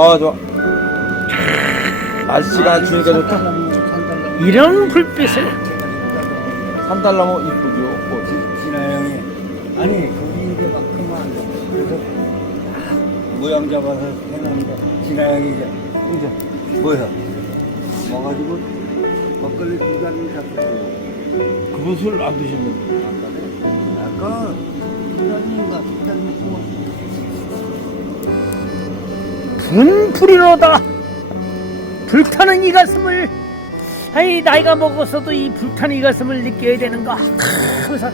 아 좋아. 날씨가 주니까 좋다. 이런 불빛을 산달나무 이쁘죠. 꽃. 진아 형이 아니 거기 이제 막 그만 그래서 모양 잡아서 해놨는데 진아 형이 이제 뭐야 와가지고 막걸리 두 잔을 잡고 그분 술 안 드시는 아까 두 잔인가 두잔 먹고 분풀이로다. 불타는 이 가슴을, 아이 나이가 먹어서도 이 불타는 이 가슴을 느껴야 되는가 하면서